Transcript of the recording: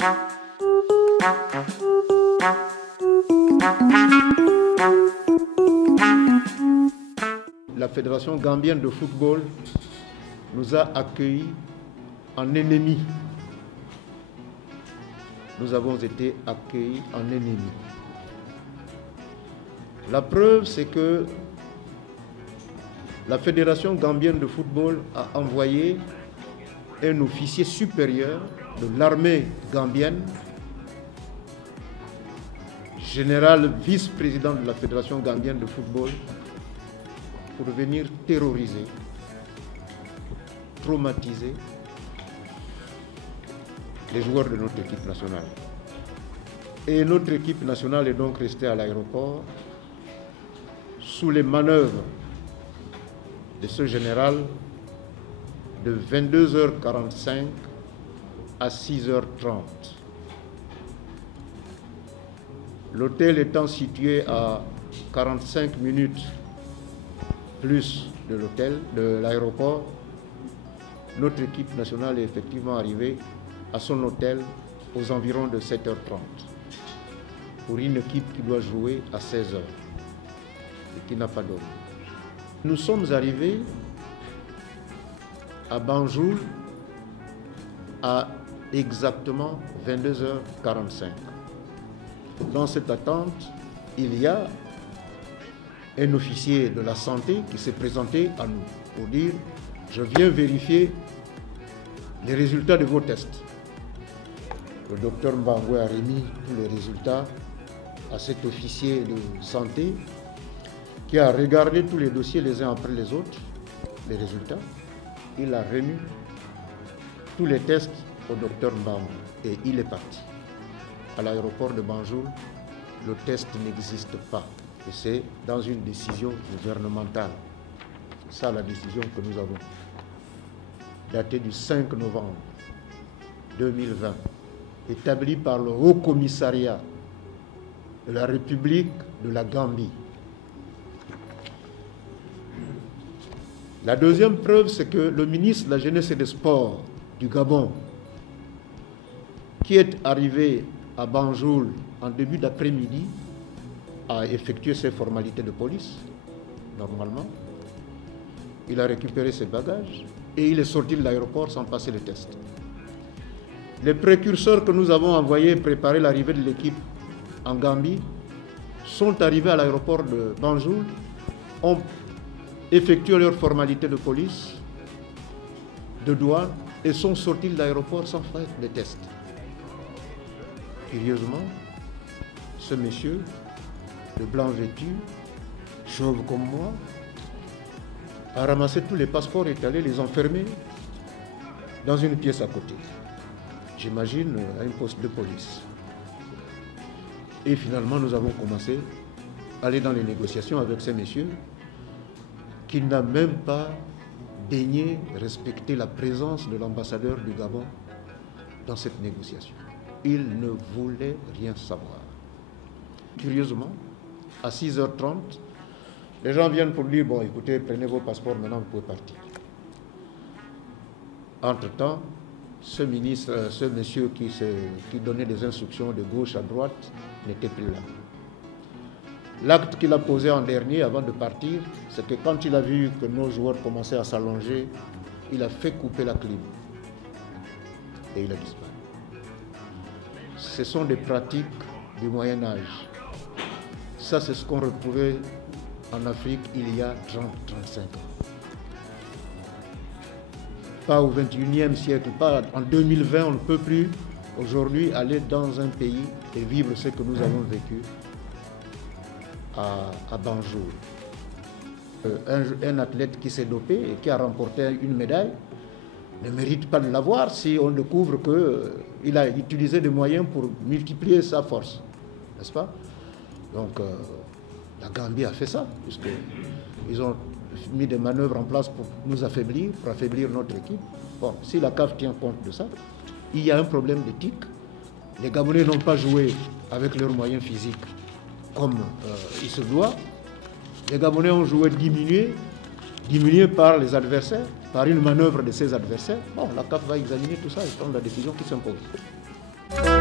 La Fédération gambienne de football nous a accueillis en ennemis. Nous avons été accueillis en ennemis. La preuve, c'est que la Fédération gambienne de football a envoyé un officier supérieur de l'armée gambienne, général vice-président de la Fédération gambienne de football, pour venir terroriser, traumatiser les joueurs de notre équipe nationale. Et notre équipe nationale est donc restée à l'aéroport sous les manœuvres de ce général de 22h45 à 6h30. L'hôtel étant situé à 45 minutes plus de l'hôtel, de l'aéroport, notre équipe nationale est effectivement arrivée à son hôtel aux environs de 7h30 pour une équipe qui doit jouer à 16h et qui n'a pas dormi. Nous sommes arrivés à Banjul à exactement 22h45. Dans cette attente, il y a un officier de la santé qui s'est présenté à nous pour dire « Je viens vérifier les résultats de vos tests ». Le docteur Mbangwe a remis tous les résultats à cet officier de santé qui a regardé tous les dossiers les uns après les autres, les résultats. Il a remis tous les tests au docteur Mbangwe et il est parti. À l'aéroport de Banjul, le test n'existe pas. Et c'est dans une décision gouvernementale. C'est ça la décision que nous avons, datée du 5 novembre 2020, établie par le Haut Commissariat de la République de la Gambie. La deuxième preuve, c'est que le ministre de la Jeunesse et des Sports du Gabon, qui est arrivé à Banjul en début d'après-midi, a effectué ses formalités de police, normalement. Il a récupéré ses bagages et il est sorti de l'aéroport sans passer le test. Les précurseurs que nous avons envoyés préparer l'arrivée de l'équipe en Gambie sont arrivés à l'aéroport de Banjul, ont effectué leurs formalités de police, de douane et sont sortis de l'aéroport sans faire de test. Curieusement, ce monsieur, de blanc vêtu, chauve comme moi, a ramassé tous les passeports et est allé les enfermer dans une pièce à côté. J'imagine à une poste de police. Et finalement, nous avons commencé à aller dans les négociations avec ces messieurs qui n'a même pas daigné respecter la présence de l'ambassadeur du Gabon dans cette négociation. Il ne voulait rien savoir. Curieusement, à 6h30, les gens viennent pour dire « Bon, écoutez, prenez vos passeports, maintenant vous pouvez partir ». Entre-temps, ce monsieur qui donnait des instructions de gauche à droite n'était plus là. L'acte qu'il a posé en dernier avant de partir, c'est que quand il a vu que nos joueurs commençaient à s'allonger, il a fait couper la clim et il a disparu. Ce sont des pratiques du Moyen-Âge. Ça, c'est ce qu'on retrouvait en Afrique il y a 30-35 ans. Pas au XXIe siècle, pas en 2020, on ne peut plus aujourd'hui aller dans un pays et vivre ce que nous avons vécu à Banjul. Un athlète qui s'est dopé et qui a remporté une médaille ne mérite pas de l'avoir si on découvre qu'il a utilisé des moyens pour multiplier sa force, n'est-ce pas? Donc la Gambie a fait ça, puisqu'ils ont mis des manœuvres en place pour nous affaiblir, pour affaiblir notre équipe. Bon, si la CAF tient compte de ça, il y a un problème d'éthique. Les Gabonais n'ont pas joué avec leurs moyens physiques comme il se doit. Les Gabonais ont joué diminués par les adversaires, par une manœuvre de ces adversaires. Bon, la CAF va examiner tout ça et prendre la décision qui s'impose. Merci.